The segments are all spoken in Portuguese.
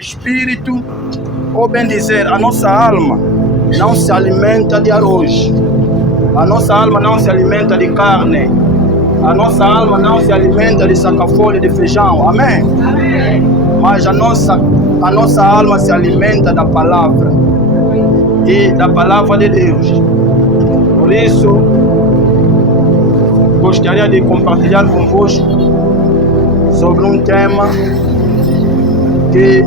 espírito, ou bem dizer, a nossa alma não se alimenta de arroz. A nossa alma não se alimenta de carne. A nossa alma não se alimenta de saca-folha de feijão. Amém? Amém. Mas a nossa alma se alimenta da palavra. E da palavra de Deus. Por isso, gostaria de compartilhar convosco sobre um tema que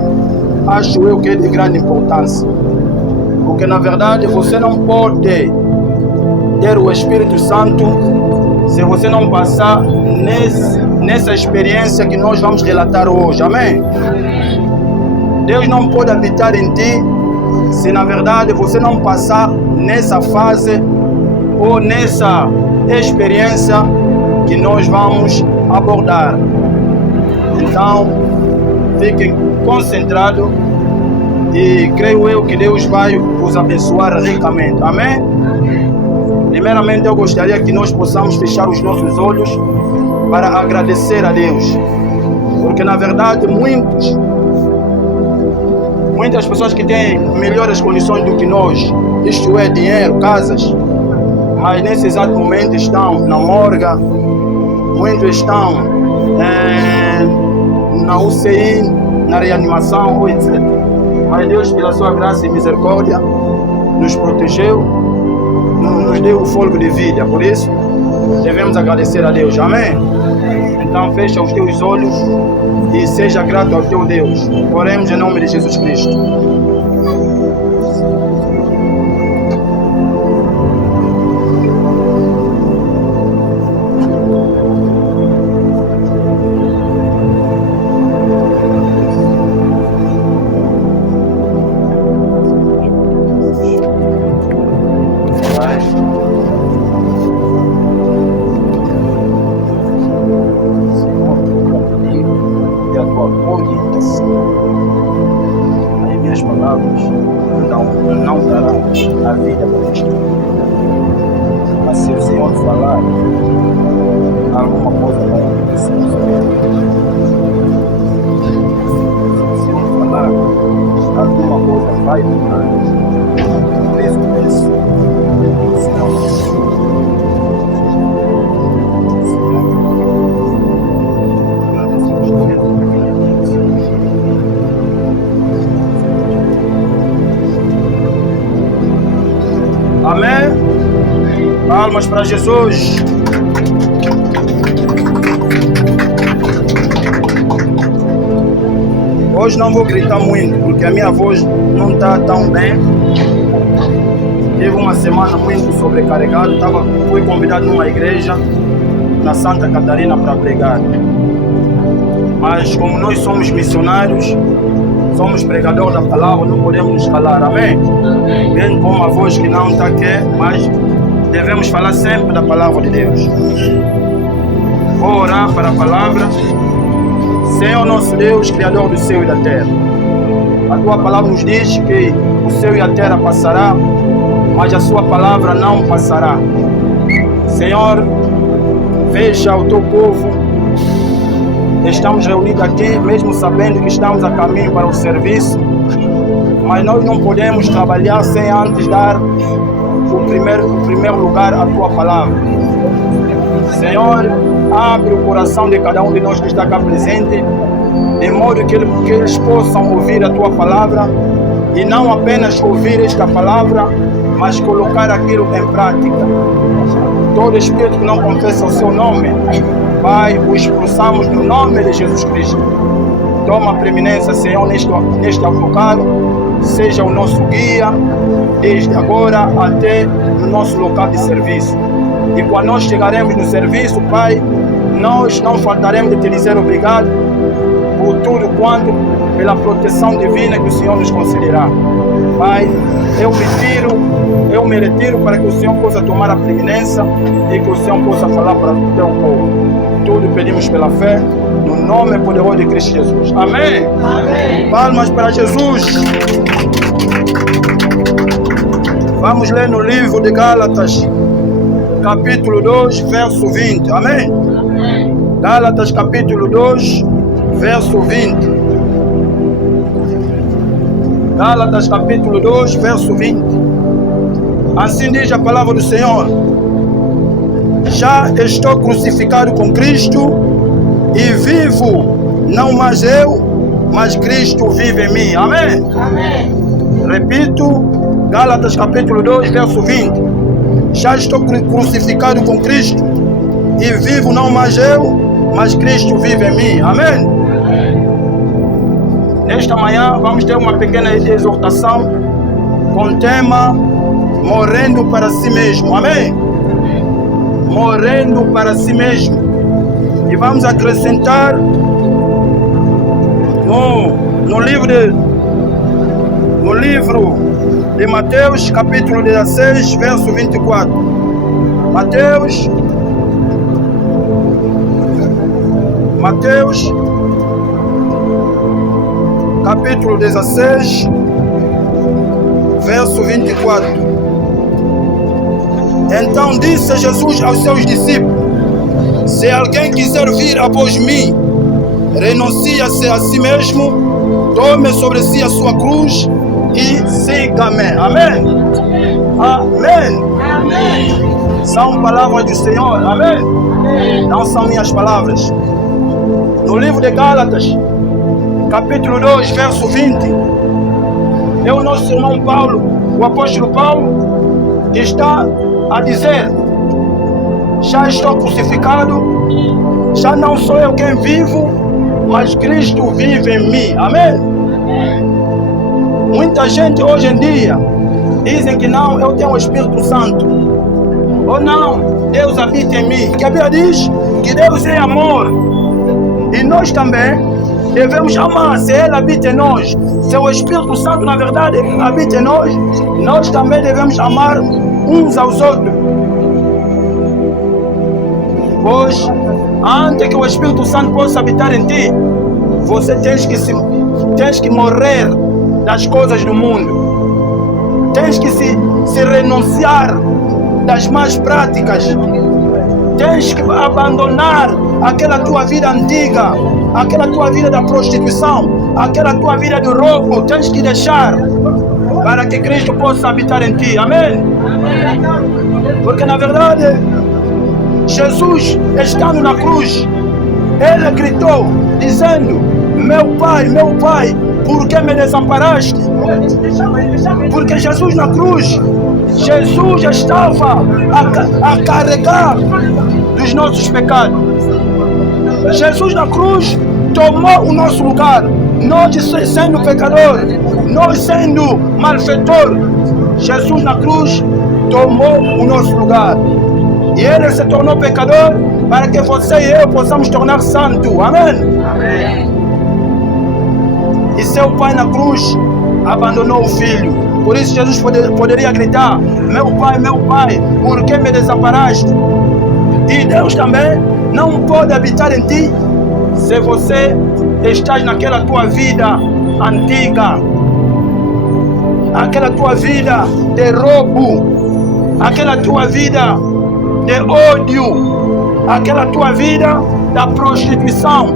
acho eu que é de grande importância. Porque na verdade você não pode ter o Espírito Santo se você não passar nessa experiência que nós vamos relatar hoje. Amém? Deus não pode habitar em ti se na verdade você não passar nessa fase ou nessa experiência que nós vamos abordar. Então, fiquem concentrados e creio eu que Deus vai vos abençoar ricamente. Amém? Primeiramente, eu gostaria que nós possamos fechar os nossos olhos para agradecer a Deus. Porque, na verdade, muitas pessoas que têm melhores condições do que nós, isto é, dinheiro, casas, mas nesse exato momento estão na morgue, muitos estão na UCI, na reanimação, etc. Mas Deus, pela sua graça e misericórdia, nos protegeu, nos deu o fôlego de vida. Por isso, devemos agradecer a Deus. Amém? Então, fecha os teus olhos e seja grato ao teu Deus. Oremos em nome de Jesus Cristo. Não dará a vida para isto. Mas se o Senhor falar, alguma coisa vai acontecer. Se o Senhor falar, alguma coisa vai mudar. Por isso peço, Senhor. Amém? Palmas para Jesus. Hoje não vou gritar muito, porque a minha voz não está tão bem. Tive uma semana muito sobrecarregada. Fui convidado numa igreja na Santa Catarina para pregar. Mas como nós somos missionários, somos pregadores da palavra, não podemos nos calar. Amém? Bem com uma voz que não está aqui, mas devemos falar sempre da palavra de Deus. Vou orar para a palavra. Senhor nosso Deus, Criador do céu e da terra. A tua palavra nos diz que o céu e a terra passará, mas a sua palavra não passará. Senhor, veja o teu povo. Estamos reunidos aqui, mesmo sabendo que estamos a caminho para o serviço, mas nós não podemos trabalhar sem antes dar o primeiro lugar à tua palavra. Senhor, abre o coração de cada um de nós que está cá presente, de modo que eles possam ouvir a tua palavra e não apenas ouvir esta palavra, mas colocar aquilo em prática. Todo espírito que não confessa o seu nome, Pai, o expulsamos no nome de Jesus Cristo. Toma a preeminência, Senhor, neste autocarro. Seja o nosso guia, desde agora até no nosso local de serviço. E quando nós chegaremos no serviço, Pai, nós não faltaremos de te dizer obrigado por tudo quanto, pela proteção divina que o Senhor nos concederá. Pai, eu me retiro para que o Senhor possa tomar a preeminência e que o Senhor possa falar para o teu povo. Tudo pedimos pela fé, no nome poderoso de Cristo Jesus. Amém? Amém. Palmas para Jesus. Vamos ler no livro de Gálatas, capítulo 2, verso 20. Amém? Amém. Gálatas, capítulo 2, verso 20. Gálatas capítulo 2, verso 20. Assim diz a palavra do Senhor: já estou crucificado com Cristo e vivo, não mais eu, mas Cristo vive em mim. Amém? Amém. Repito, Gálatas capítulo 2, verso 20. Já estou crucificado com Cristo e vivo, não mais eu, mas Cristo vive em mim. Amém? Nesta manhã vamos ter uma pequena exortação com o tema morrendo para si mesmo. Amém? Morrendo para si mesmo. E vamos acrescentar no livro de Mateus, capítulo 16, verso 24. Mateus, capítulo 16, verso 24. Então disse Jesus aos seus discípulos: se alguém quiser vir após mim, renuncie-se a si mesmo, tome sobre si a sua cruz e siga-me. Amém? Amém? Amém. São palavras do Senhor. Amém? Amém. Não são minhas palavras. No livro de Gálatas, capítulo 2, verso 20, é o nosso irmão Paulo, o apóstolo Paulo, que está a dizer: já estou crucificado, já não sou eu quem vivo, mas Cristo vive em mim. Amém? Muita gente hoje em dia dizem que não, eu tenho o Espírito Santo, ou não, Deus habita em mim. Porque a Bíblia diz que Deus é amor, e nós também devemos amar. Se Ele habita em nós, se o Espírito Santo na verdade habita em nós, nós também devemos amar uns aos outros. Pois, antes que o Espírito Santo possa habitar em ti, você tens que morrer das coisas do mundo. Tens que se renunciar das más práticas. Tens que abandonar aquela tua vida antiga, aquela tua vida da prostituição, aquela tua vida do roubo. Tens que deixar para que Cristo possa habitar em ti. Amém? Porque na verdade, Jesus, estando na cruz, Ele gritou, dizendo: meu Pai, por que me desamparaste? Porque Jesus na cruz, Jesus estava a carregar dos nossos pecados. Jesus na cruz tomou o nosso lugar. Nós sendo pecador, nós sendo malfeitor, Jesus na cruz tomou o nosso lugar. E Ele se tornou pecador para que você e eu possamos tornar santo. Amém? Amém. E seu Pai na cruz abandonou o Filho. Por isso Jesus poderia gritar: meu Pai, por que me desamparaste? E Deus também não pode habitar em ti se você estás naquela tua vida antiga, aquela tua vida de roubo, aquela tua vida de ódio, aquela tua vida da prostituição.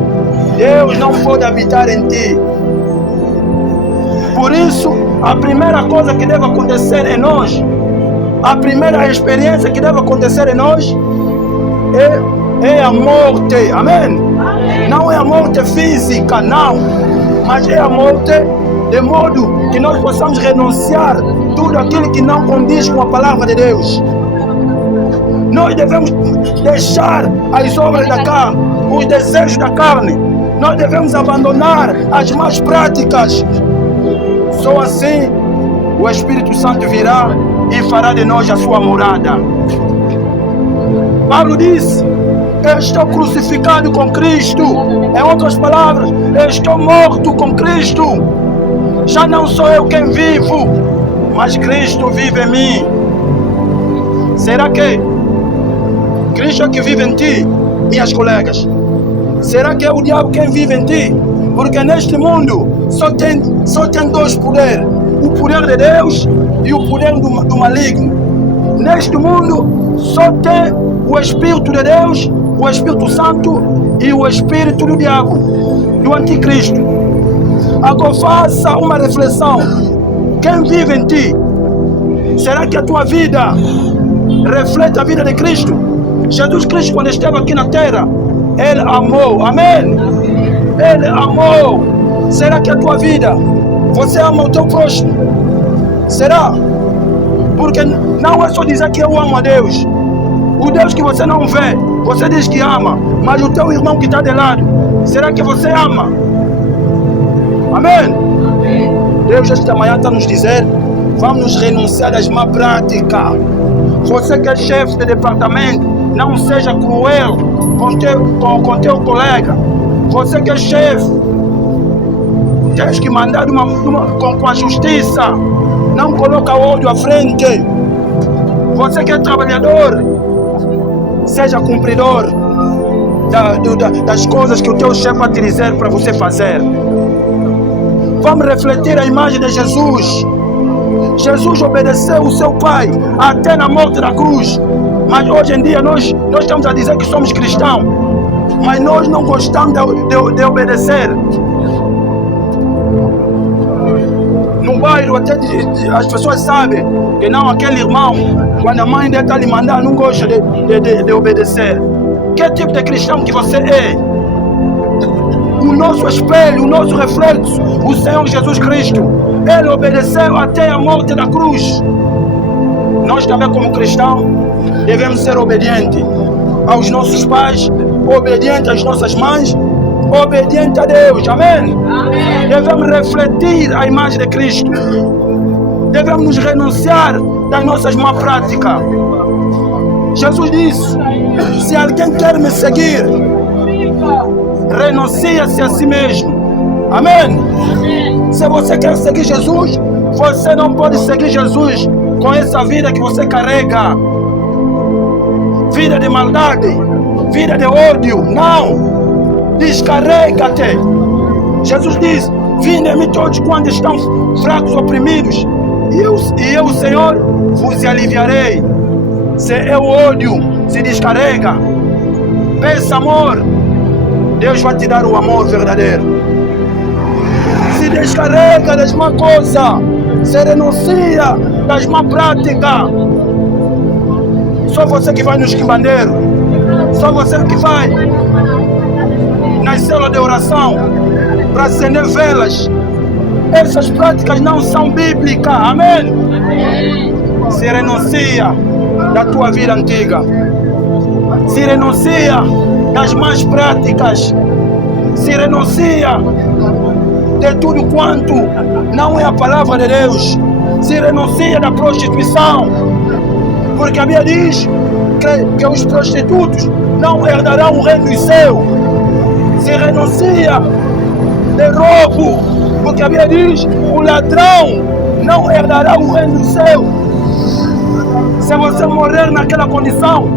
Deus não pode habitar em ti. Por isso, a primeira coisa que deve acontecer em nós, a primeira experiência que deve acontecer em nós é a morte. Amém? Amém. Não é a morte física, não, mas é a morte de modo que nós possamos renunciar tudo aquilo que não condiz com a palavra de Deus. Nós devemos deixar as obras da carne, os desejos da carne. Nós devemos abandonar as más práticas. Só assim o Espírito Santo virá e fará de nós a sua morada. Paulo disse: eu estou crucificado com Cristo. Em outras palavras, eu estou morto com Cristo. Já não sou eu quem vivo, mas Cristo vive em mim. Será que Cristo é que vive em ti, minhas colegas? Será que é o diabo quem vive em ti? Porque neste mundo só tem dois poderes: o poder de Deus e o poder do maligno. Neste mundo só tem o Espírito de Deus, o Espírito Santo e o Espírito do diabo, do anticristo. Agora faça uma reflexão. quem vive em ti? Será que a tua vida reflete a vida de Cristo? Jesus Cristo, quando esteve aqui na terra, Ele amou, amém? Ele amou. Será que a tua vida, você ama o teu próximo? Será? Porque não é só dizer que eu amo a Deus. O Deus que você não vê, você diz que ama, mas o teu irmão que está de lado, será que você ama? Amém? Deus esta manhã está nos dizendo, vamos renunciar às má práticas. Você que é chefe de departamento, não seja cruel com teu colega. Você que é chefe, tens que mandar com a justiça. Não coloca o ódio à frente. Você que é trabalhador, seja cumpridor das coisas que o teu chefe vai te dizer para você fazer. Vamos refletir a imagem de Jesus. Jesus obedeceu o seu Pai até na morte da cruz. Mas hoje em dia nós estamos a dizer que somos cristãos, mas nós não gostamos de obedecer. No bairro até as pessoas sabem que não, aquele irmão, quando a mãe dele está lhe mandando, não gosta de obedecer. Que tipo de cristão que você é? O nosso espelho, o nosso reflexo, o Senhor Jesus Cristo, Ele obedeceu até a morte da cruz. Nós também, como cristãos, devemos ser obedientes aos nossos pais, obedientes às nossas mães, obedientes a Deus, amém? Amém. Devemos refletir a imagem de Cristo. Devemos nos renunciar das nossas má práticas. Jesus disse, se alguém quer me seguir, renuncia-se a si mesmo. Amém? Amém? Se você quer seguir Jesus, você não pode seguir Jesus com essa vida que você carrega. Vida de maldade, vida de ódio. Não! Descarrega-te. Jesus diz, vinde a mim todos quando estão fracos, oprimidos, e eu, Senhor, vos aliviarei. Se é o ódio, se descarrega. Peça amor, Deus vai te dar o amor verdadeiro. Se descarrega das má coisas, se renuncia das má práticas. Só você que vai no esquimbandeiro, só você que vai nas células de oração para acender velas. Essas práticas não são bíblicas, amém? Se renuncia da tua vida antiga, se renuncia das más práticas, se renuncia de tudo quanto não é a palavra de Deus, se renuncia da prostituição, porque a Bíblia diz que os prostitutos não herdarão o reino dos céus. Se renuncia de roubo, porque a Bíblia diz o ladrão não herdará o reino dos céus. Se você morrer naquela condição,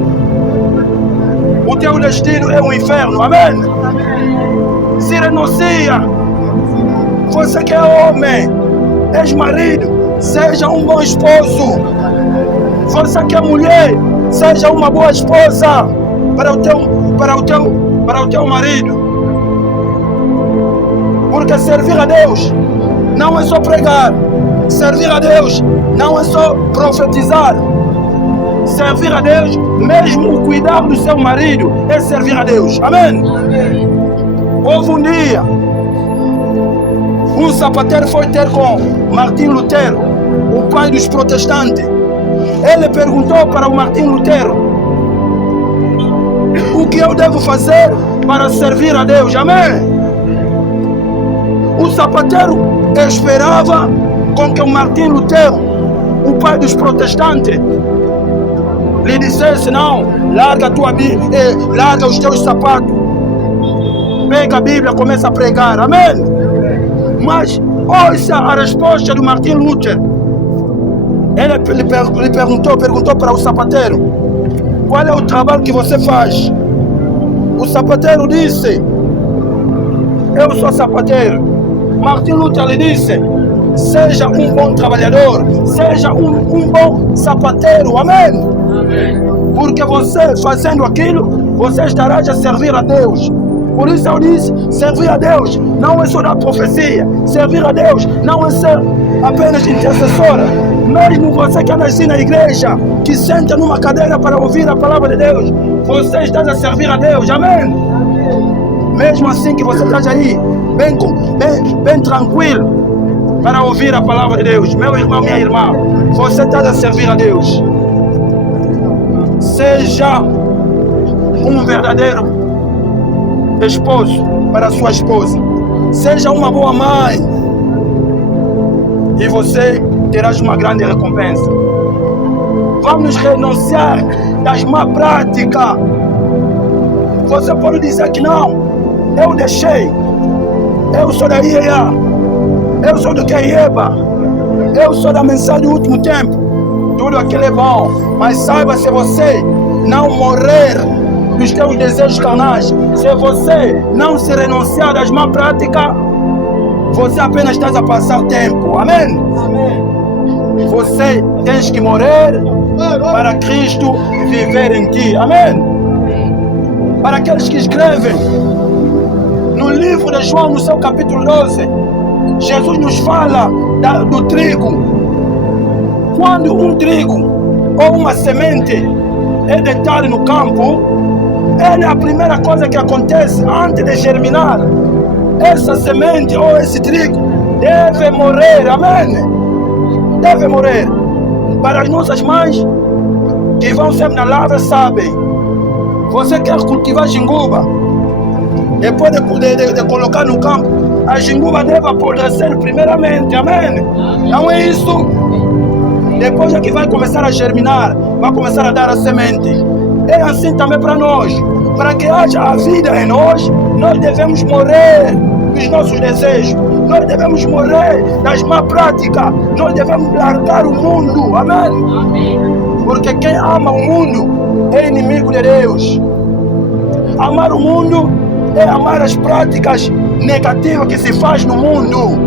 o teu destino é o inferno, amém? Se renuncia. Você que é homem, és marido, seja um bom esposo. Você que é mulher, seja uma boa esposa para o teu marido. Porque servir a Deus não é só pregar. Servir a Deus não é só profetizar. Servir a Deus, mesmo o cuidar do seu marido, é servir a Deus. Amém? Houve um dia, um sapateiro foi ter com Martim Lutero, o pai dos protestantes. Ele perguntou para o Martim Lutero, o que eu devo fazer para servir a Deus? Amém? O sapateiro esperava com que o Martim Lutero, o pai dos protestantes, lhe dissesse, não, larga a tua Bíblia, larga os teus sapatos, pega a Bíblia, começa a pregar, amém? Mas ouça a resposta do Martim Lutero. Ele perguntou para o sapateiro, qual é o trabalho que você faz? O sapateiro disse, eu sou sapateiro. Martim Lutero lhe disse, seja um bom trabalhador, seja um bom sapateiro, amém? Amém? Porque você fazendo aquilo, você estará a servir a Deus. Por isso eu disse, servir a Deus não é só na profecia. Servir a Deus não é ser apenas intercessora. Mesmo você que anda assim na igreja, que senta numa cadeira para ouvir a palavra de Deus, você está a servir a Deus, amém? Mesmo assim que você esteja aí, bem tranquilo, para ouvir a palavra de Deus, meu irmão, minha irmã, você está a servir a Deus. Seja um verdadeiro esposo para sua esposa. Seja uma boa mãe. E você terá uma grande recompensa. Vamos renunciar das má práticas. Você pode dizer que não. Eu deixei. Eu sou da IEA. Eu sou do Queieba. Eu sou da mensagem do último tempo. Tudo aquilo é bom. Mas saiba, se você não morrer dos teus desejos carnais, se você não se renunciar das má práticas, você apenas está a passar tempo. Amém? Amém. Você tens que morrer para Cristo viver em ti. Amém? Para aqueles que escrevem no livro de João, no seu capítulo 12, Jesus nos fala do trigo. Quando um trigo ou uma semente é deitada no campo, é a primeira coisa que acontece antes de germinar. Essa semente ou esse trigo deve morrer, amém? Deve morrer. Para as nossas mães que vão sempre na lavra sabem, você quer cultivar jinguba, depois de colocar no campo, a jinguba deve apodrecer primeiramente, amém? Não é isso? Depois é que vai começar a germinar, vai começar a dar a semente. É assim também para nós. Para que haja a vida em nós, nós devemos morrer dos nossos desejos. Nós devemos morrer das má práticas. Nós devemos largar o mundo. Amém? Amém. Porque quem ama o mundo é inimigo de Deus. Amar o mundo é amar as práticas negativas que se faz no mundo.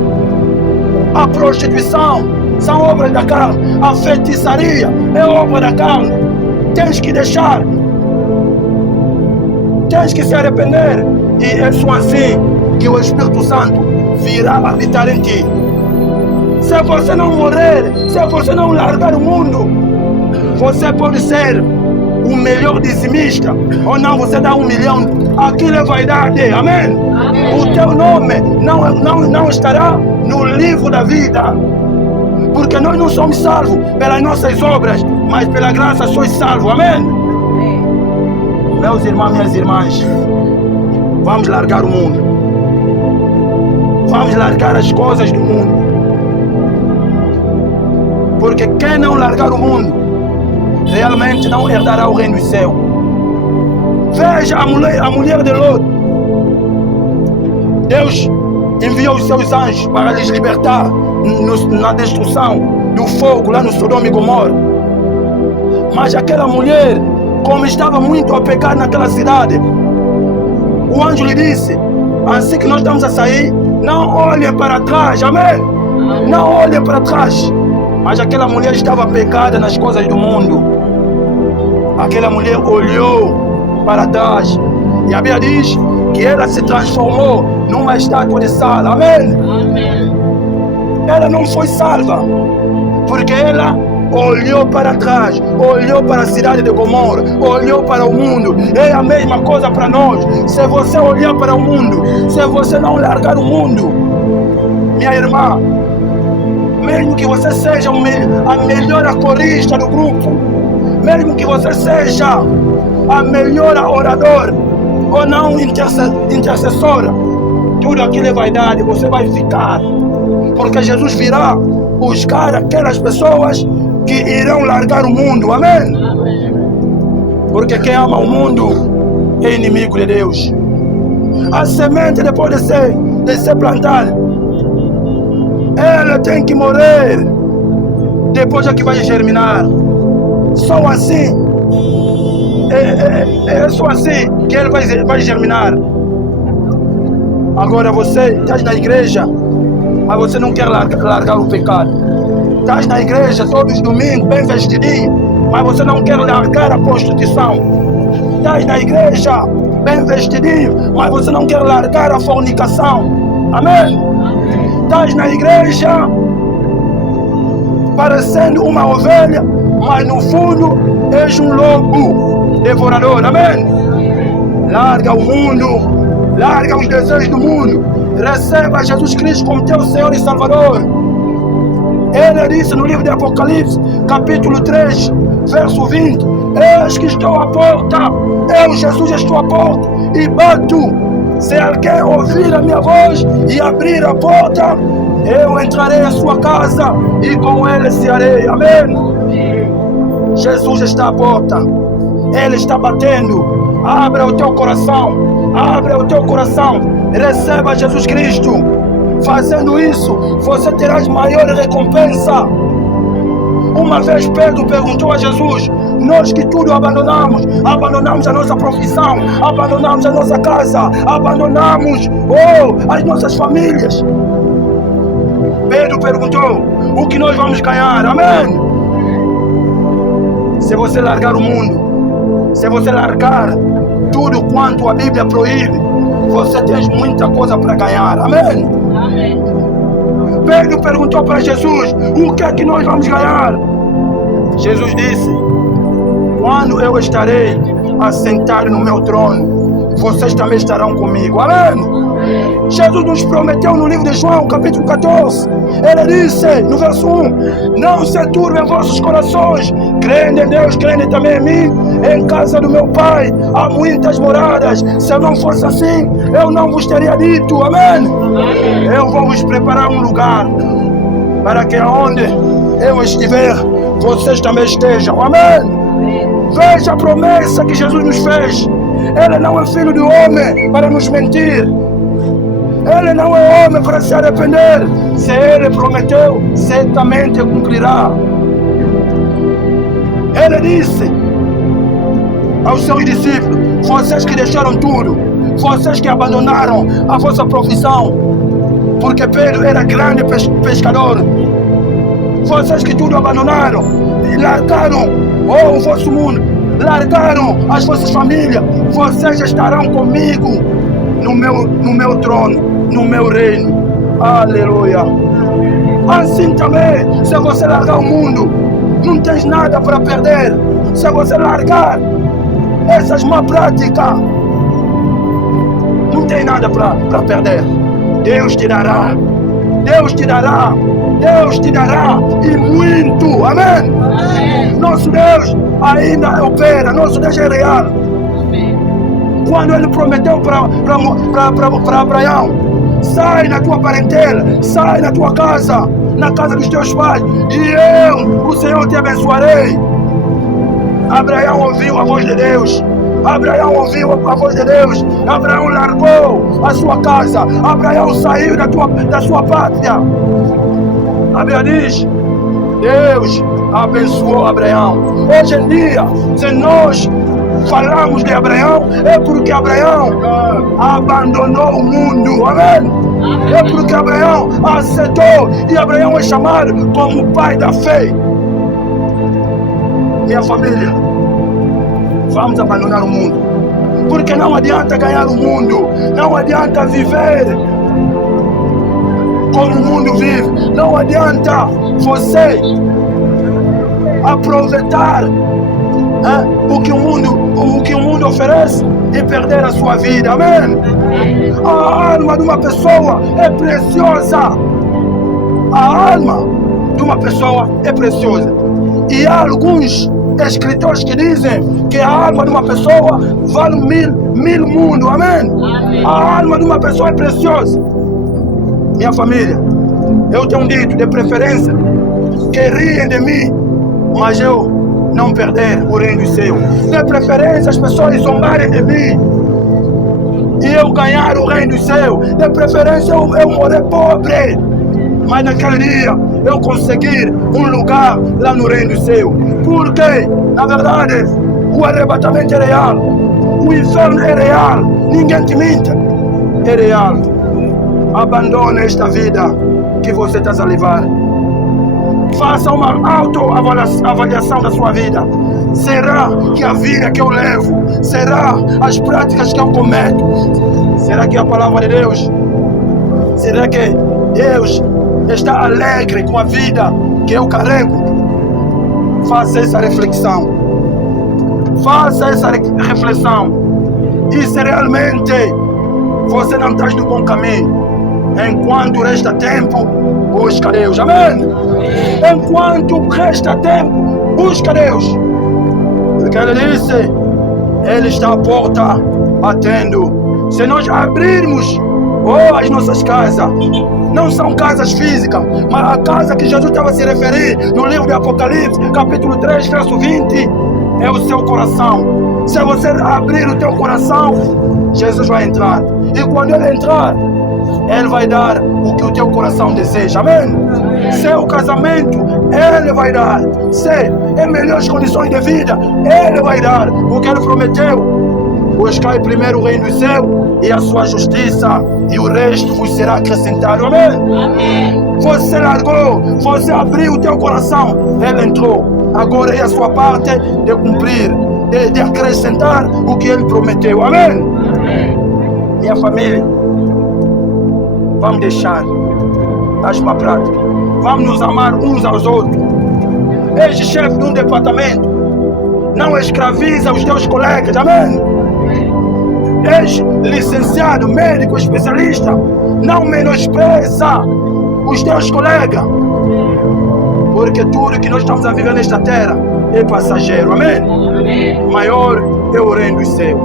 A prostituição são obras da carne. A feitiçaria é obra da carne. Tens que deixar. Tens que se arrepender. E é só assim que o Espírito Santo virá habitar em ti. Se você não morrer, se você não largar o mundo, você pode ser o melhor dizimista, ou não, você dá 1 milhão, aquilo é vaidade, amém? Amém. O teu nome não estará no livro da vida, porque nós não somos salvos pelas nossas obras, mas pela graça sois salvos, amém? Meus irmãos, minhas irmãs, vamos largar o mundo, vamos largar as coisas do mundo, porque quem não largar o mundo realmente não herdará o reino do céu. Veja a mulher de Ló. Deus enviou os seus anjos para lhes libertar na destruição do fogo lá no Sodoma e Gomorra. Mas aquela mulher, como estava muito apegada naquela cidade, o anjo lhe disse: assim que nós estamos a sair, não olhe para trás, amém? Não olhe para trás. Mas aquela mulher estava apegada nas coisas do mundo. Aquela mulher olhou para trás. E a Bíblia diz que ela se transformou numa estátua de sal. Amém? Amém. Ela não foi salva, porque ela olhou para trás, olhou para a cidade de Gomorra, olhou para o mundo. É a mesma coisa para nós. Se você olhar para o mundo, se você não largar o mundo, minha irmã, mesmo que você seja a melhor corista do grupo, mesmo que você seja a melhor oradora ou não intercessora, tudo aquilo é vaidade, você vai ficar, porque Jesus virá buscar aquelas pessoas que irão largar o mundo, amém? Porque quem ama o mundo é inimigo de Deus. A semente, depois de ser plantada, ela tem que morrer, depois é que vai germinar. Só assim, é só assim que ele vai germinar. Agora você está na igreja, mas você não quer largar o pecado. Está na igreja todos os domingos, bem vestidinho, mas você não quer largar a prostituição. Está na igreja bem vestidinho, mas você não quer largar a fornicação. Amém? Estás na igreja parecendo uma ovelha, mas no fundo és um lobo devorador. Amém? Larga o mundo, larga os desejos do mundo, receba Jesus Cristo como teu Senhor e Salvador. Ele disse no livro de Apocalipse, capítulo 3, verso 20: eis que estou à porta, eu, Jesus, estou à porta e bato. Se alguém ouvir a minha voz e abrir a porta, eu entrarei em sua casa e com ele cearei. Amém? Jesus está à porta, Ele está batendo. Abra o teu coração, abra o teu coração, receba Jesus Cristo. Fazendo isso, você terá maior recompensa. Uma vez Pedro perguntou a Jesus: nós que tudo abandonamos a nossa profissão, abandonamos a nossa casa, abandonamos as nossas famílias. Pedro perguntou: o que nós vamos ganhar? Amém? Se você largar o mundo, se você largar tudo quanto a Bíblia proíbe, você tem muita coisa para ganhar. Amém? Amém. Pedro perguntou para Jesus: o que é que nós vamos ganhar? Jesus disse: quando eu estarei assentado no meu trono, vocês também estarão comigo. Amém? Jesus nos prometeu no livro de João, capítulo 14. Ele disse, no verso 1: não se turbem vossos corações, creem em Deus, creem também em mim. Em casa do meu Pai há muitas moradas. Se não fosse assim, eu não vos teria dito. Amém? Eu vou vos preparar um lugar, para que onde eu estiver, vocês também estejam. Amém? Veja a promessa que Jesus nos fez. Ele não é filho do homem para nos mentir. Ele não é homem para se arrepender. Se Ele prometeu, certamente cumprirá. Ele disse aos seus discípulos: vocês que deixaram tudo, vocês que abandonaram a vossa profissão, porque Pedro era grande pescador, vocês que tudo abandonaram, largaram o vosso mundo, largaram as vossas famílias, vocês estarão comigo no meu trono, no meu reino. Aleluia. Assim também, se você largar o mundo, não tens nada para perder. Se você largar essas má práticas, não tem nada para perder. Deus te dará, Deus te dará, Deus te dará, e muito. Amém? Amém. Nosso Deus ainda opera, nosso Deus é real. Amém. Quando Ele prometeu para Abraão: sai da tua parentela, sai da tua casa, na casa dos teus pais, e eu, o Senhor, te abençoarei. Abraão ouviu a voz de Deus. Abraão ouviu a voz de Deus. Abraão largou a sua casa. Abraão saiu da sua pátria. A Bíblia diz: Deus abençoou Abraão. Hoje em dia, se nós falamos de Abraão, é porque Abraão abandonou o mundo. Amém? É porque Abraão aceitou, e Abraão é chamado como pai da fé. Minha família, vamos abandonar o mundo, porque não adianta ganhar o mundo, não adianta viver como o mundo vive, não adianta você aproveitar o que o mundo oferece e perder a sua vida. Amém? A alma de uma pessoa é preciosa. A alma de uma pessoa é preciosa. E há alguns escritores que dizem que a alma de uma pessoa vale mil mundos. Amém? Amém? A alma de uma pessoa é preciosa. Minha família, eu tenho dito, de preferência, que riem de mim, mas eu não perder o reino do céu. De preferência, as pessoas zombarem de mim e eu ganhar o reino do céu. De preferência, eu morrer pobre, mas naquele dia eu conseguir um lugar lá no reino do céu. Porque, na verdade, o arrebatamento é real, o inferno é real, ninguém te minta, é real. Abandone esta vida que você está a levar. Faça uma autoavaliação da sua vida. Será que a vida que eu levo? Será as práticas que eu cometo? Será que a palavra de Deus? Será que Deus está alegre com a vida que eu carrego? Faça essa reflexão. Faça essa reflexão. E se realmente você não está no bom caminho, enquanto resta tempo, busca Deus. Amém? Enquanto resta tempo, busca Deus. Porque Ele disse, Ele está à porta batendo. Se nós abrirmos as nossas casas, não são casas físicas, mas a casa que Jesus estava a se referir no livro de Apocalipse, capítulo 3, verso 20, é o seu coração. Se você abrir o teu coração, Jesus vai entrar. E quando Ele entrar, Ele vai dar o que o teu coração deseja. Amém? Seu casamento, Ele vai dar. Se é melhores condições de vida, Ele vai dar o que Ele prometeu. Buscai primeiro o reino do céu e a sua justiça, e o resto vos será acrescentado. Amém? Amém. Você largou, você abriu o teu coração, Ele entrou. Agora é a sua parte de cumprir, de acrescentar o que Ele prometeu. Amém? Amém. Minha família, vamos deixar as má práticas. Vamos nos amar uns aos outros. Ex-chefe de um departamento, não escraviza os teus colegas. Amém? Ex-licenciado, médico, especialista, não menospreza os teus colegas. Porque tudo que nós estamos a viver nesta terra é passageiro. Amém? Amém. Maior é o reino do céu.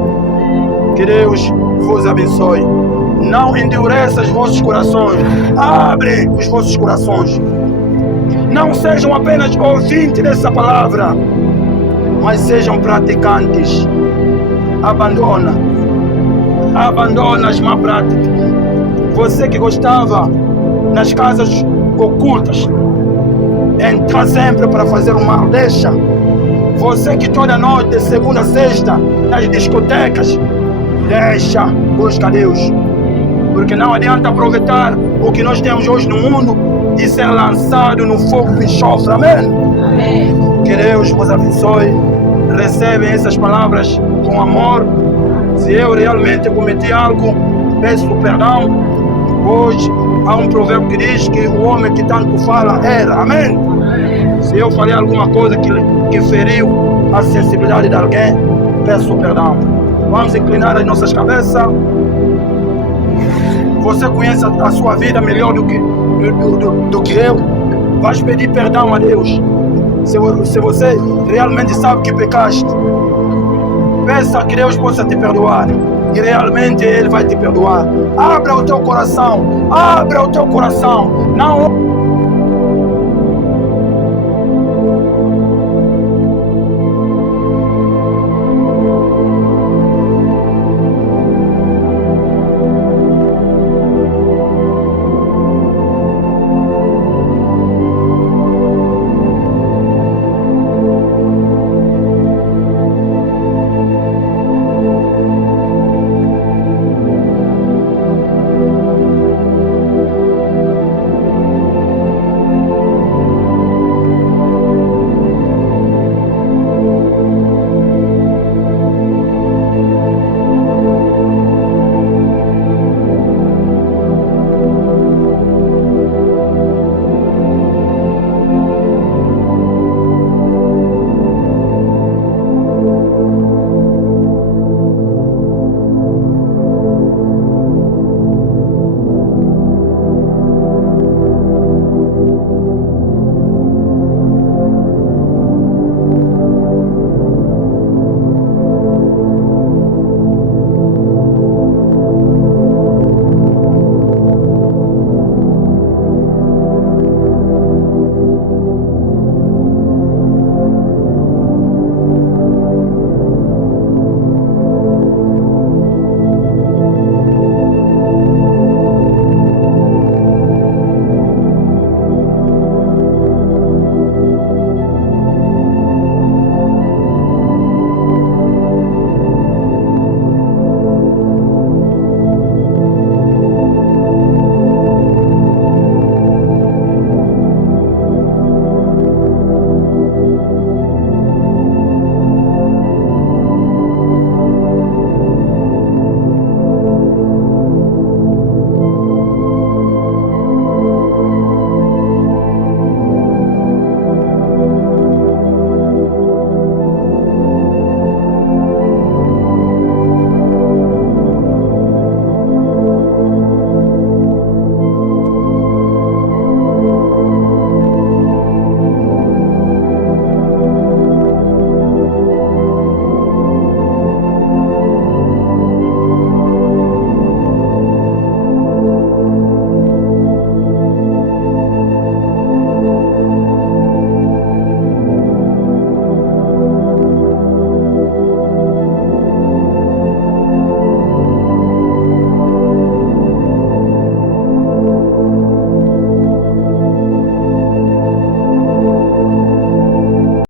Que Deus vos abençoe. Não endureça os vossos corações. Abre os vossos corações. Não sejam apenas ouvintes dessa palavra, mas sejam praticantes. Abandona as má práticas. Você que gostava nas casas ocultas, entrar sempre para fazer o mal, deixa. Você que toda noite, de segunda a sexta, nas discotecas, deixa, busca Deus. Porque não adianta aproveitar o que nós temos hoje no mundo e ser lançado no fogo do enxofre. Amém? Amém. Que Deus vos abençoe. Recebem essas palavras com amor. Se eu realmente cometi algo, peço perdão. Hoje há um provérbio que diz que o homem que tanto fala erra. Amém? Se eu falei alguma coisa que feriu a sensibilidade de alguém, peço perdão. Vamos inclinar as nossas cabeças. Você conhece a sua vida melhor do que eu. Vais pedir perdão a Deus. Se você realmente sabe que pecaste, peça que Deus possa te perdoar. E realmente Ele vai te perdoar. Abra o teu coração. Abra o teu coração. Não